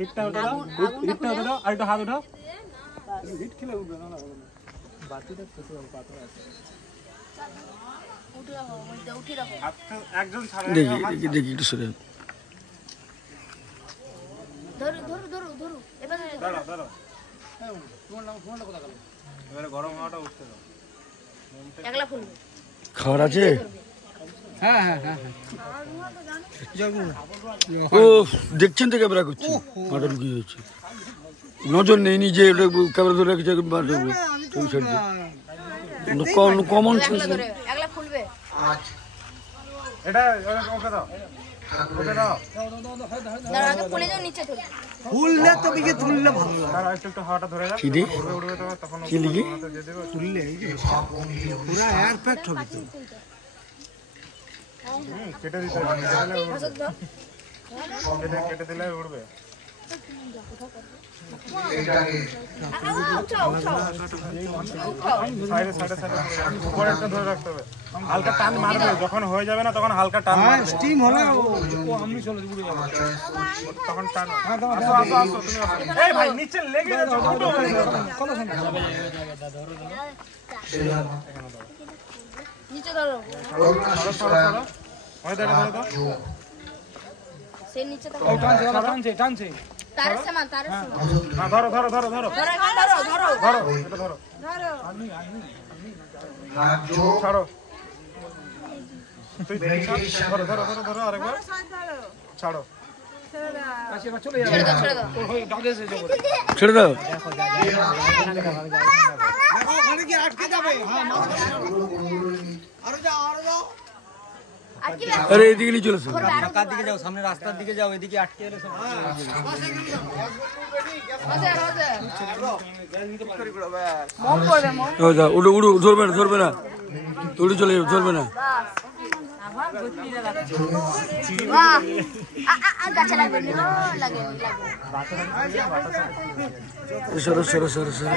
হিটটা উঠে দাও, হিটটা উঠে দাও, আর একটু হাত উঠাও। হিট খেলে উঠবে না, বাতিটা ছোট পাথর আছে। উঠে রাখো, উঠে রাখো। একজন ছাড়া দেখি একটু সরে ধরো ধরো ধরো ধরো, এবারে ধরো ধরো। হ্যাঁ, ফোনটা কোথা গেল? এবারে গরম হাওয়াটা উঠতে দাও। একলা ফুলবে। খাবার আছে? হ্যাঁ হ্যাঁ হ্যাঁ হ্যাঁ। ও দেখছেন তো ক্যামেরা করছে, মাথা ঢুকিয়ে যাচ্ছে, নজর নেই নিজে ক্যামেরা ধরে রেখেছে। কমন সেন্স এটা ওকে দাও, ওকে দাও। ফুললে তো বিকে তুললে ভালো লাগে। আর একটু হাওয়াটা ধরে দাও, উড়বে উড়বে তো তখন কি লিখি তুললে পুরো এয়ারপ্যাক্ট হবে তো। কেটে দিতে হবে, কেটে দিলে উড়বে। হালকা টান মারবে, যখন হয়ে যাবে না তখন হালকা টান মারবে। স্টিম হলে আমি চলে উড়ে যাবে তখন টান। আসো আসো আসো, তুমি আসো। এই ভাই নিচে লেগে যাচ্ছে, কথা শুনো। নিচে ধরো, ধরো ধরো ধরো, ওই ধরে ধরে দাও। সে নিচে ধরো, টানছে টানছে টানছে। তারে সমান, তারে সমান। হ্যাঁ ধরো ধরো ধরো ধরো ধরো ধরো ধরো ধরো, এটা ধরো ধরো। আমি রাজু ছাড়ো, তুই ধরো ধরো ধরো ধরো, আরেকবার ছাড়ো। ছেড়ে দাও, চলে যাও, ছেড়ে দাও, ছেড়ে দাও, ছেড়ে দাও। ওখানে কি আটকে যাবে? হ্যাঁ আরো যাও, আরো যাও। আরে এদিকে নিয়ে চলে এসো, ঢাকার দিকে যাও, সামনে রাস্তার দিকে যাও, এদিকে আটকে গেলে সব উড়ো উড়ো, ধরবে না ধরবে না, উড়ে চলে যাবে, ধরবে না। সরো সরো সরো সরো।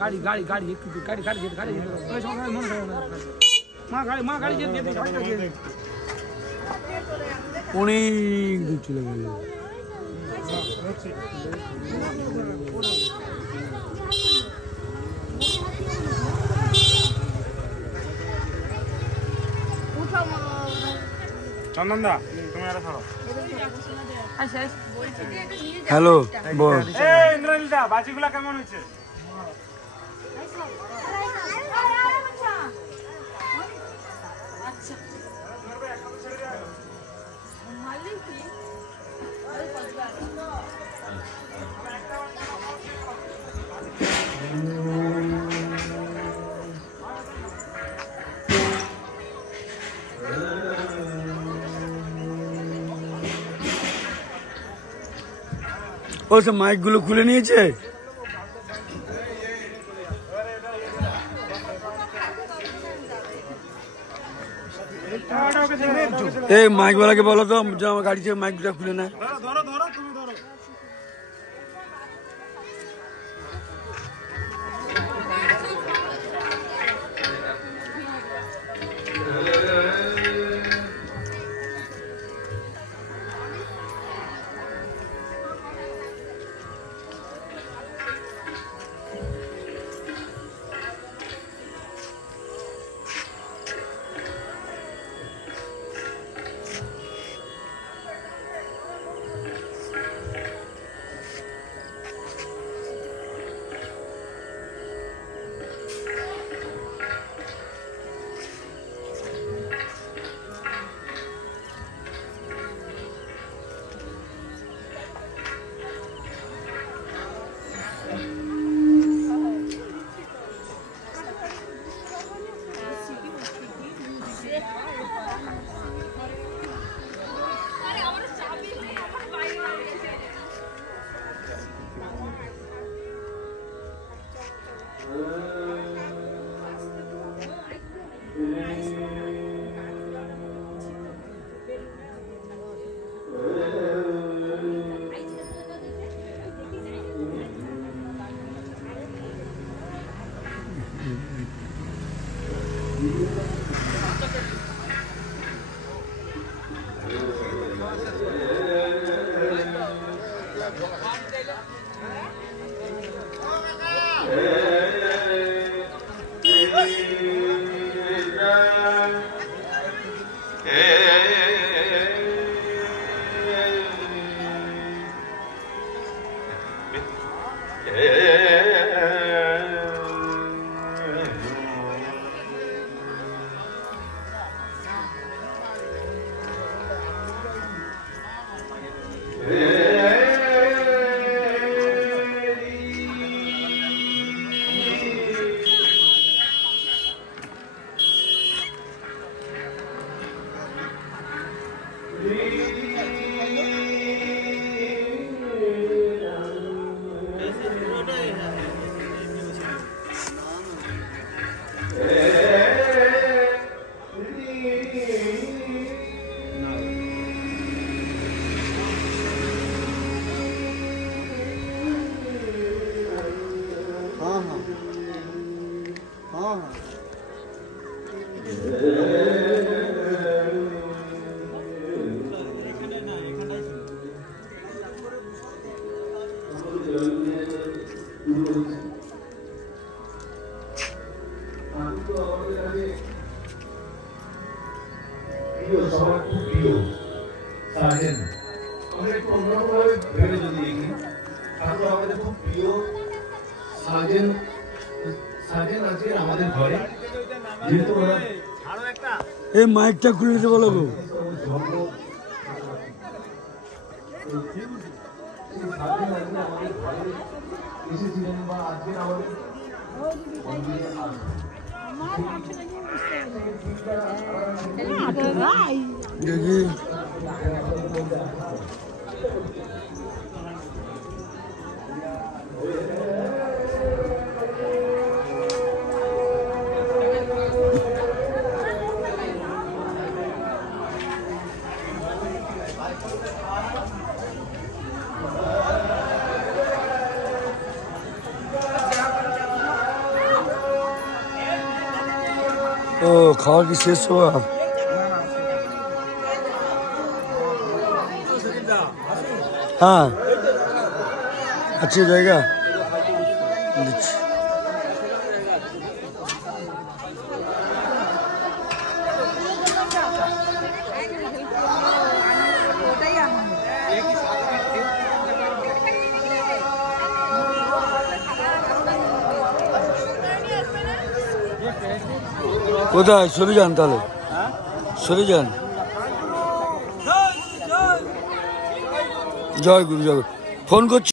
গাড়ি গাড়ি গাড়ি একটু গাড়ি গাড়ি গাড়ি মা গাড়ি মা গাড়ি যেতে অনেক দূর চলে গেল। চন্দনদা তুমি আরে ছাড়ো। হ্যালো বল। এই ইন্দ্রনীলদা, বাজিগুলা কেমন হয়েছে? ও সব মাইক গুলো খুলে নিয়েছে। এই মাইক ওয়ালাকে বলো তো যে আমার গাড়ি থেকে মাইকটা খুলে নেয়। সবার খুব প্রিয় সার্জেন। আমরা একটু অন্যভাবে ভেবে যদি দেখি, ঠাকুর আমাদের খুব প্রিয় সার্জেন। সার্জেন আজকে আমাদের ঘরে, যেহেতু ওরা এই মাইকটা খুলে দিতে বলো গো। এসেছিলেন বা আজকে আমাদের দেখি ও খাওয়া কি শেষ হওয়া? হ্যাঁ আছে জায়গা দিচ্ছি। কোথায় সরে যান, তাহলে সরে যান। জয় গুরু, জয় গুরু। ফোন করছি।